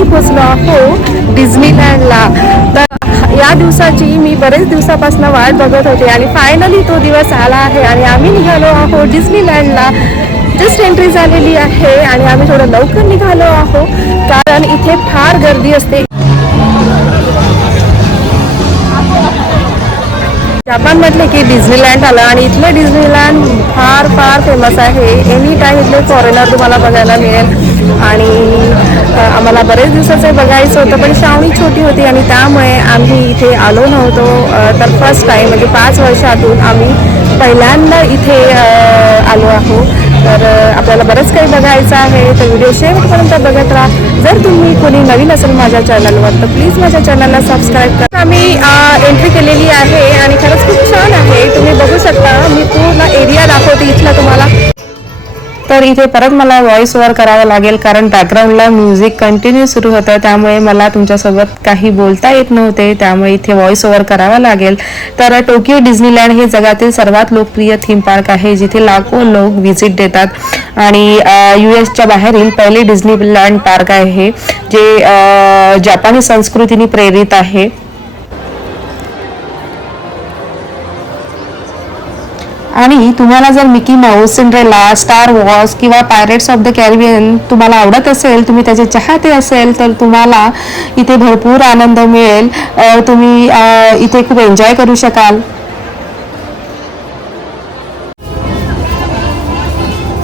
आम्ही पोचलो आहो डिझनीलँडला तर या दिवसाची मी बरेच दिवसापासून वाट बघत होते आणि फायनली तो दिवस आला आहे आणि आम्ही निघालो आहो डिझनीलँडला जस्ट एंट्री झालेली आहे आणि आम्ही थोडं लवकर निघालो आहो कारण इथे फार गर्दी असते. जपान म्हटले की डिझनीलँड आलं आणि इथलं डिझनीलँड फार फार फेमस आहे. एनी टाईम इथले फॉरेनर तुम्हाला बघायला मिळेल. आणि आम्हाला बरेच दिवसाचं बघायचं होतं पण श्रावणी छोटी होती आणि त्यामुळे आम्ही इथे आलो नव्हतो. तर फर्स्ट टाईम म्हणजे पाच वर्षातून आम्ही पहिल्यांदा इथे आलो आहोत. तर आपल्याला बरंच काही बघायचं आहे. तर व्हिडिओ शेवटपर्यंत बघत राहा. जर तुम्ही कोणी नवीन असेल माझ्या चॅनलवर तर प्लीज माझ्या चॅनलला सबस्क्राईब करा. आम्ही एंट्री केलेली आहे आणि खरंच खूप छान आहे. तुम्ही बघू शकता मी पूर्ण एरिया दाखवते इथला तुम्हाला. तर इथे परत मला व्हॉइस ओव्हर करावं लागेल कारण बॅकग्राऊंडला म्युझिक कंटिन्यू सुरू होतं त्यामुळे मला तुमच्यासोबत काही बोलता येत नव्हते त्यामुळे इथे व्हॉइस ओव्हर करावा लागेल. तर टोकियो डिझनीलँड हे जगातील सर्वात लोकप्रिय थीम पार्क आहे जिथे लाखो लोक व्हिजिट देतात. आणि यू एसच्या बाहेरील पहिले डिझनीलँड पार्क आहे जे जापानी जपानी संस्कृतीने प्रेरित आहे. आणि तुम्हाला जर Mickey Mouse Cinderella Star Wars किंवा पायरेट्स ऑफ द कॅरिबियन तुम्हाला आवडत असेल तुम्ही त्याचे चाहते असेल तर तुम्हाला इथे भरपूर आनंद मिळेल. तुम्ही इथे खूप एन्जॉय करू शकाल.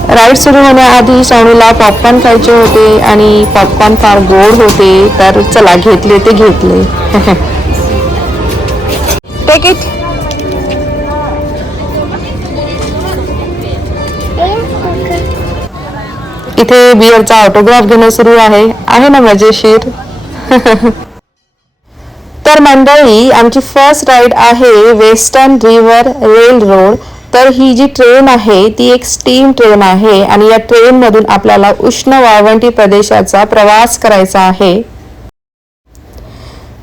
राईड सुरू होण्याआधी शाणूला पॉपकॉर्न खायचे होते आणि पॉपकॉर्न फार गोड होते तर चला घेतले ते घेतले. टेक इट इथे बियरचा ऑटोग्राफ घेणं सुरू आहे. आहे ना मजेशीर? तर मंडळी आमची फर्स्ट राईड आहे वेस्टर्न रिव्हर रेल रोड तर ही जी ट्रेन आहे ती एक स्टीम ट्रेन आहे आणि या ट्रेनमधून आपल्याला उष्ण वाळवंटी प्रदेशाचा प्रवास करायचा आहे.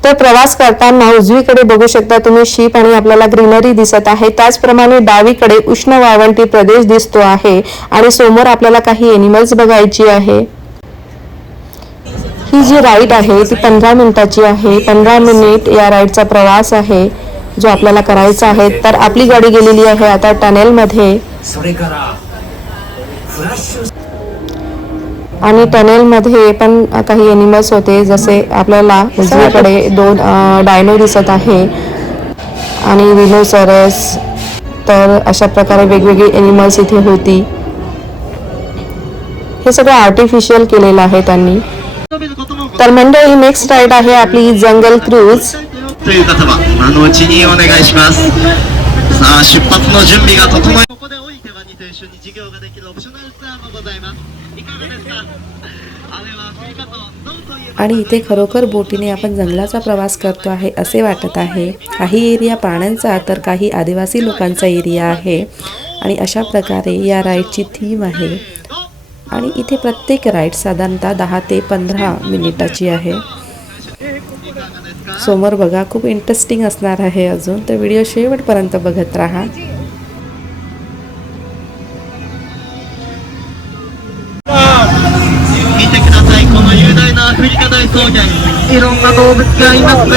तर प्रवास करताना उजवीकडे बघू शकता तुम्ही शीप आणि आपल्याला ग्रीनरी दिसत आहे. त्याचप्रमाणे डावीकडे उष्ण वाळवंटी प्रदेश दिसतो आहे आणि समोर आपल्याला काही एनिमल्स बघायची आहे. ही जी राईड आहे ती पंधरा मिनिटाची आहे. पंधरा मिनिट या राईडचा प्रवास आहे जो आपल्याला करायचा आहे. तर आपली गाडी गेलेली आहे आता टनेलमध्ये आणि टनेलमध्ये पण काही एनिमल्स होते जसे आपल्याला उजवीकडे दोन डायनो दिसत आहे आणि विनोसरस तर अशा प्रकारे वेगवेगळी एनिमल्स इथे होती. हे सगळं आर्टिफिशियल केलेलं आहे त्यांनी. तर मंडळी नेक्स्ट राईड आहे आपली जंगल क्रूज आणि इथे खरोखर बोटीने आपण जंगलाचा प्रवास करतो आहे असे वाटत आहे. काही एरिया प्राण्यांचा तर काही आदिवासी लोकांचा एरिया आहे. आणि अशा प्रकारे या राईडची थीम आहे. आणि इथे प्रत्येक राईड साधारणतः दहा ते पंधरा मिनिटाची आहे. समोर बघा खूप इंटरेस्टिंग असणार आहे अजून. तर व्हिडिओ शेवटपर्यंत बघत राहा. なアフリカ大草原いろんな動物がいますね。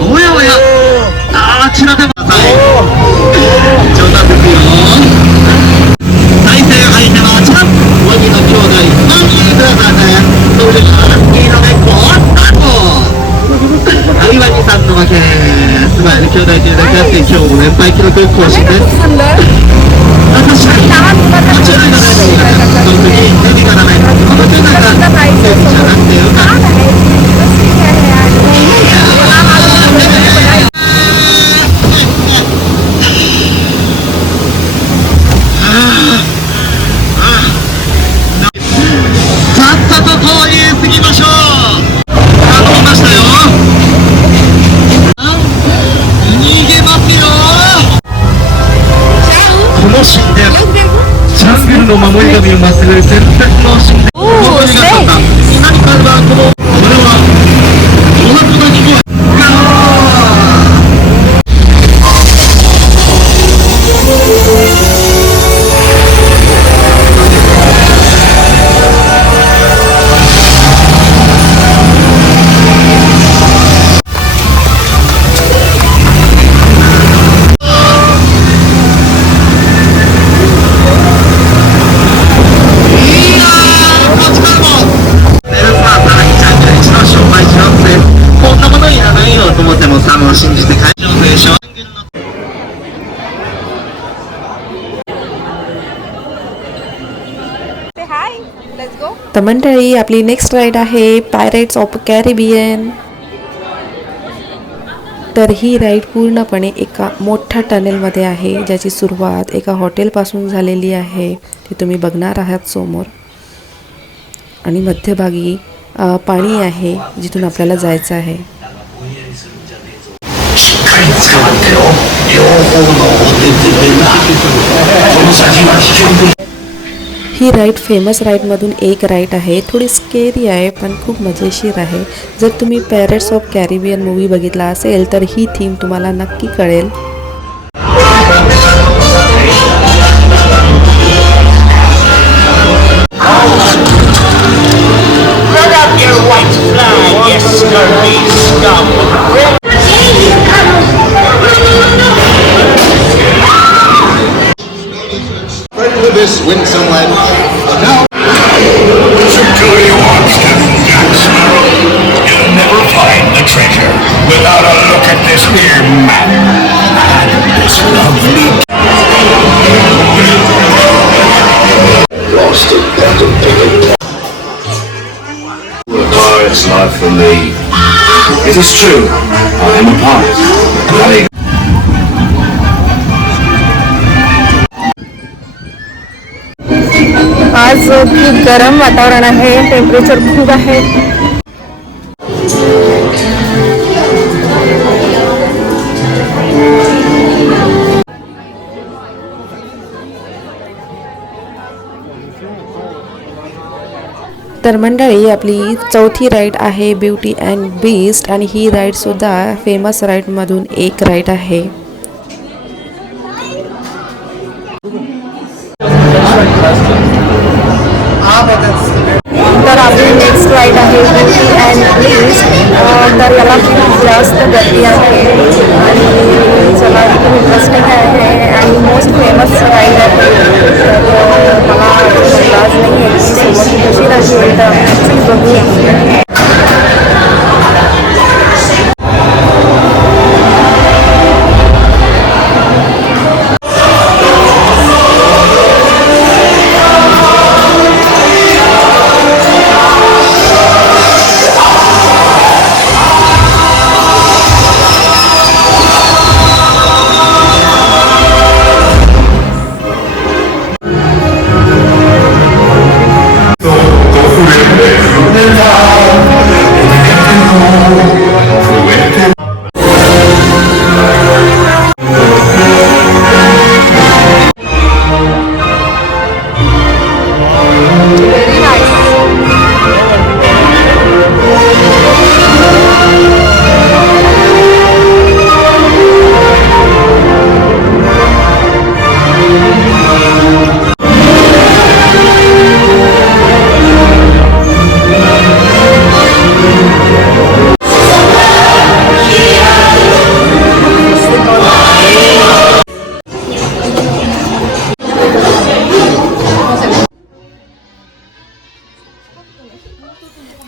おやおや。あちらでもください冗談です。よ対戦相手はあちらワニの兄弟マミーブラザーですそれでは黄色でゴースタートアイワニさんの負けスマイル兄弟というだけあって今日も連敗記録更新です私は間違いがないです本当に意味がないこジャングルの守り神を祭る選択の神した आपली नेक्स्ट राईड आहे पायरेट्स ऑफ कॅरिबियन तर ही राईड पूर्णपणे एका मोठ्या टनेलमध्ये आहे ज्याची सुरुवात एका हॉटेलपासून झालेली आहे. ते तुम्ही बघणार आहात समोर. आणि मध्यभागी पाणी आहे जिथून आपल्याला जायचं आहे. ही राईड फेमस राईडमधून एक राईड आहे. थोडी स्केरी आहे पण खूप मजेशीर आहे. जर तुम्ही पॅरेट्स ऑफ कॅरिबियन मूवी बघितला असेल तर ही थीम तुम्हाला नक्की कळेल. Ready for this winsome lad. Now, Do you want Captain Jackson? You'll never find the treasure without a look at this here map. And this lovely... Lost it, and to pick A pirate's life for me. It is true, I am a pirate. आज खूप गरम वातावरण आहे temperature खूप आहे. तर मंडळी आपली चौथी राईड आहे ब्युटी अँड बीस्ट आणि ही राईडसुद्धा फेमस राईडमधून एक राईड आहे. नेक्स्ट राईड आहे ब्युटी अँड ब्लिस तर याला खूप जास्त गर्दी आहे आणि चला खूप इंटरेस्टिंग आहे आणि मोस्ट फेमस राईड आहे तर अं, मला अंदाज नाही आहे की समोर ती कशी राहील तर चल बघूया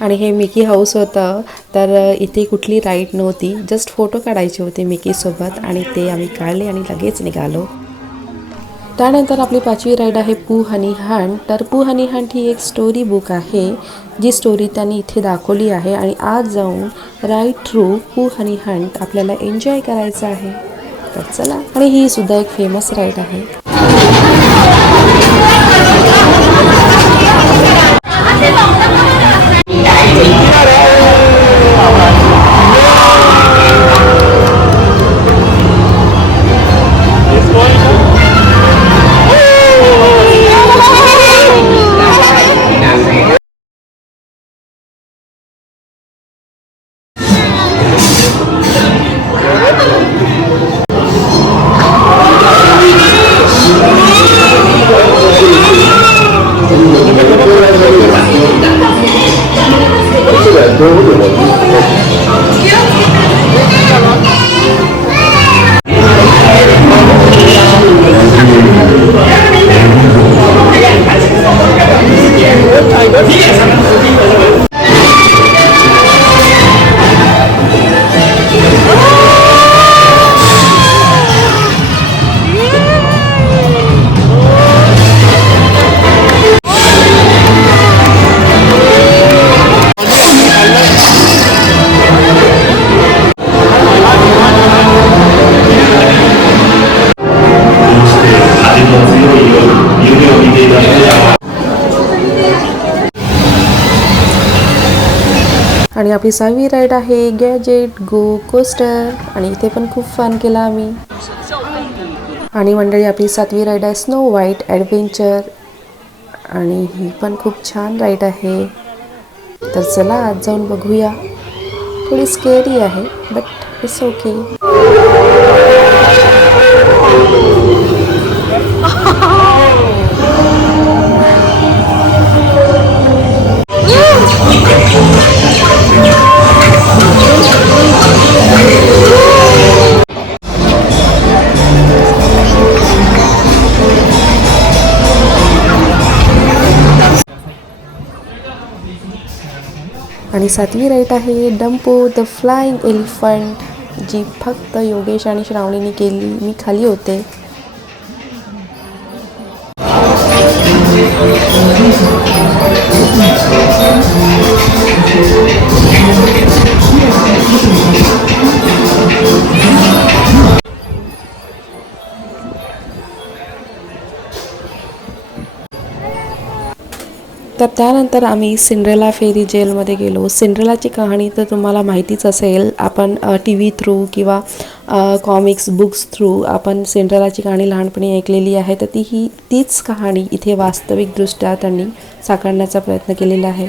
आणि हे मिकी हाऊस होतं. तर इथे कुठली राईड नव्हती. जस्ट फोटो काढायचे होते मिकीसोबत आणि ते आम्ही काढले आणि लगेच निघालो. त्यानंतर आपली पाचवी राईड आहे पू हनी हंट तर पू हनी हंट ही एक स्टोरी बुक आहे जी स्टोरी त्यांनी इथे दाखवली आहे आणि आज जाऊन ride through Pooh honey hunt आपल्याला एन्जॉय करायचं आहे. तर चला. आणि ही सुद्धा एक फेमस राईड आहे. आपली सहावी राईड आहे गॅजेट गो कोस्टर आणि इथे पण खूप फन केला आम्ही. आणि मंडळी आपली सातवी राईड आहे स्नो व्हाईट ॲडव्हेंचर आणि ही पण खूप छान राईड आहे. तर चला आज जाऊन बघूया. थोडी स्केरी आहे बट इट्स ओके आणि सातवी राईट आहे डम्पो द फ्लाइंग एलिफंट जी फक्त योगेश आणि श्रावणीने केली. मी खाली होते. त्यानंतर आम्ही सिंड्रेला फेरी जेलमध्ये गेलो. सिंड्रेलाची कहाणी तर तुम्हाला माहितीच असेल आपण टी व्ही थ्रू किंवा कॉमिक्स बुक्स थ्रू आपण सिंड्रेलाची कहाणी लहानपणी ऐकलेली आहे. तर ती ही तीच कहाणी इथे वास्तविकदृष्ट्या त्यांनी साकारण्याचा प्रयत्न केलेला आहे.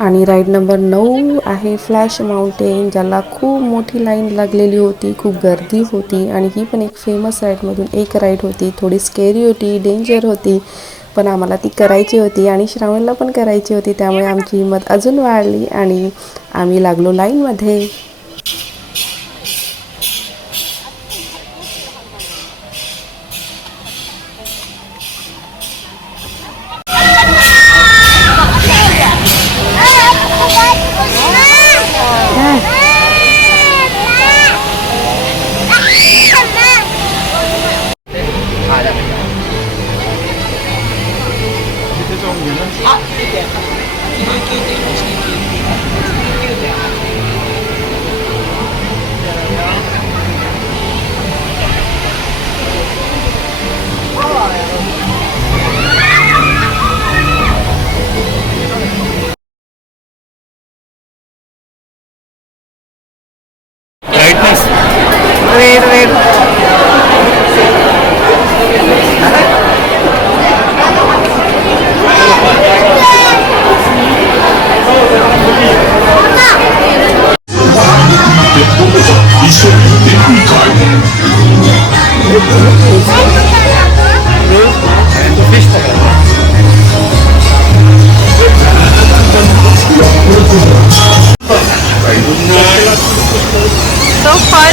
आणि राईड नंबर नऊ आहे फ्लॅश माउंटेन ज्याला खूप मोठी लाईन लागलेली होती खूप गर्दी होती आणि ही पण एक फेमस राईडमधून एक राईड होती. थोडी स्केरी होती डेंजर होती. पण आम्हाला ती करायची होती आणि श्रावणला पण करायची होती त्यामुळे आमची हिंमत अजून वाढली आणि आम्ही लागलो लाईनमध्ये. 好。谢谢谢谢谢谢急谢谢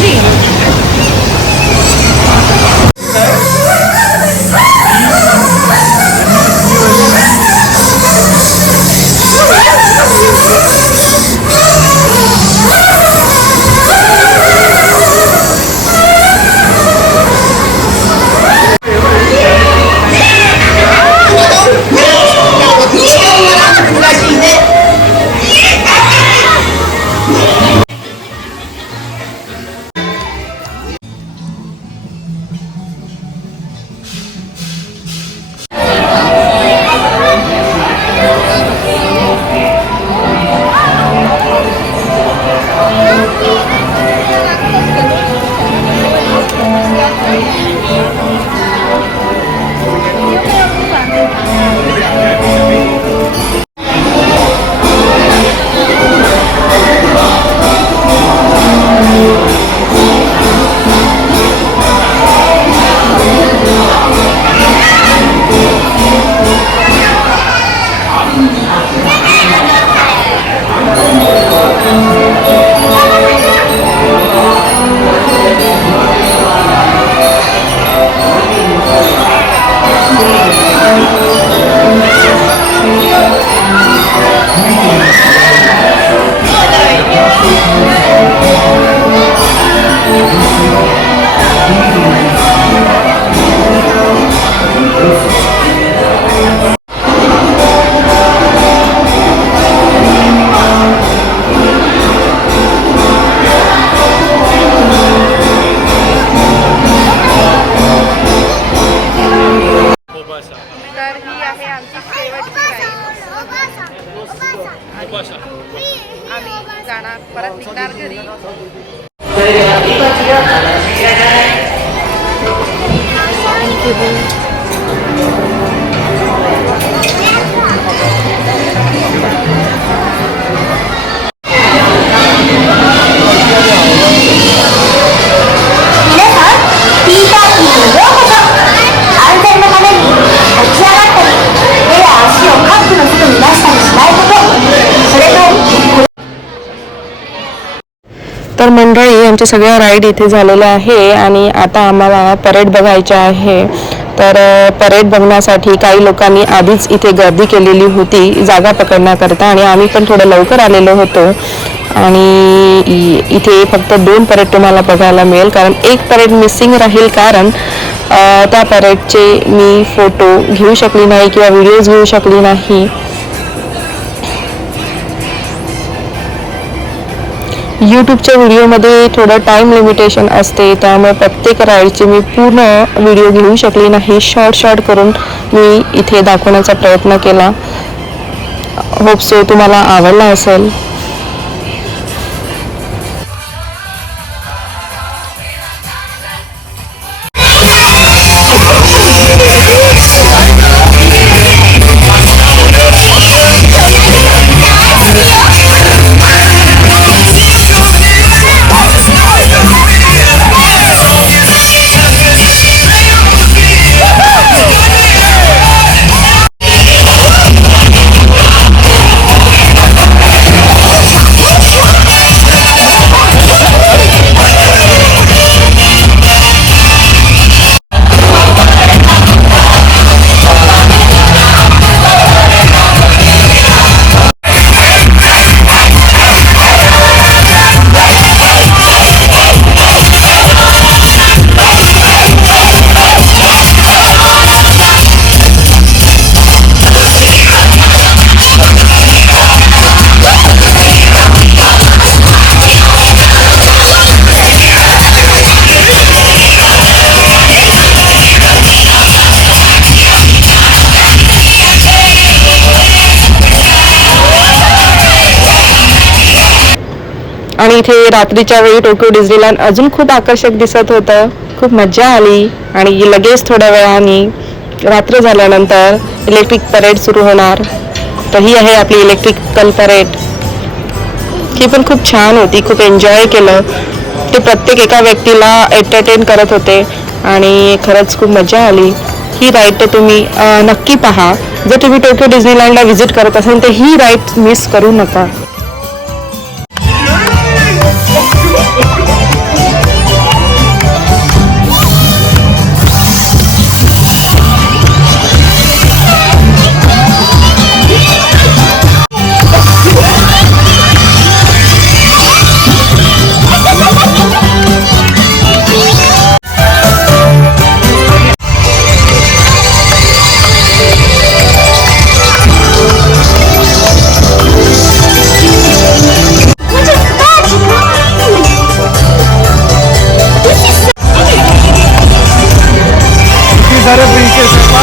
Green. तर ही आहे आमची शेवटची आम्ही जाणार परत निघणार घरी. तर मंडळी आमच्या सगळ्या राईड इथे झालेल्या आहे आणि आता आम्हाला परेड बघायचे आहे. तर परेड बघण्यासाठी काही लोकांनी आधीच इथे गर्दी केलेली होती जागा पकडण्याकरता आणि आम्ही पण थोडं लवकर आलेलो होतो. आणि इ- इथे फक्त दोन परेड तुम्हाला बघायला मिळेल कारण एक परेड मिसिंग राहील कारण त्या परेडचे मी फोटो घेऊ शकली नाही किंवा व्हिडिओज घेऊ शकली नाही. यूट्यूबच्या व्हिडिओमध्ये थोडं टाईम लिमिटेशन असते त्यामुळे प्रत्येक राईडचे मी पूर्ण व्हिडिओ घेऊ शकले नाही. शॉर्ट शॉर्ट करून मी इथे दाखवण्याचा प्रयत्न केला. होप सो तुम्हाला आवडला असेल. इथे रात्रीच्या वेळी टोकियो डिझनीलँड अजून खूप आकर्षक दिसत होतं. खूप मज्जा आली आणि लगेच थोड्या वेळाने रात्र झाल्यानंतर इलेक्ट्रिक परेड सुरू होणार. तर ही आहे आपली इलेक्ट्रिकल परेड ही पण खूप छान होती खूप एन्जॉय केलं. ते प्रत्येक एका व्यक्तीला एंटरटेन करत होते आणि खरंच खूप मजा आली. ही राईड तर तुम्ही नक्की पहा. जर तुम्ही टोकियो डिझनीलँडला व्हिजिट करत असाल तर ही राईड मिस करू नका. Parabéns,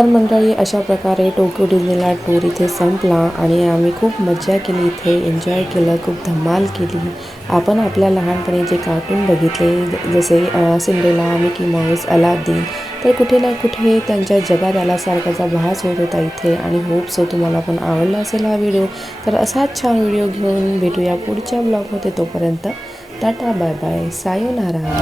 तर मंडळी अशा प्रकारे टोकियो डिझनीला टूर इथे संपला आणि आम्ही खूप मजा केली इथे एन्जॉय केलं खूप धमाल केली. आपण आपल्या लहानपणी जे कार्टून बघितले जसे सिंडेला मिकी माऊस अलादीन तर कुठे ना कुठे त्यांच्या जगात आल्यासारखाचा भास होत होता इथे आणि होप सो तुम्हाला पण आवडला असेल हा व्हिडिओ तर असाच छान व्हिडिओ घेऊन भेटूया पुढच्या ब्लॉगमध्ये तोपर्यंत टाटा बाय बाय सायोनारा.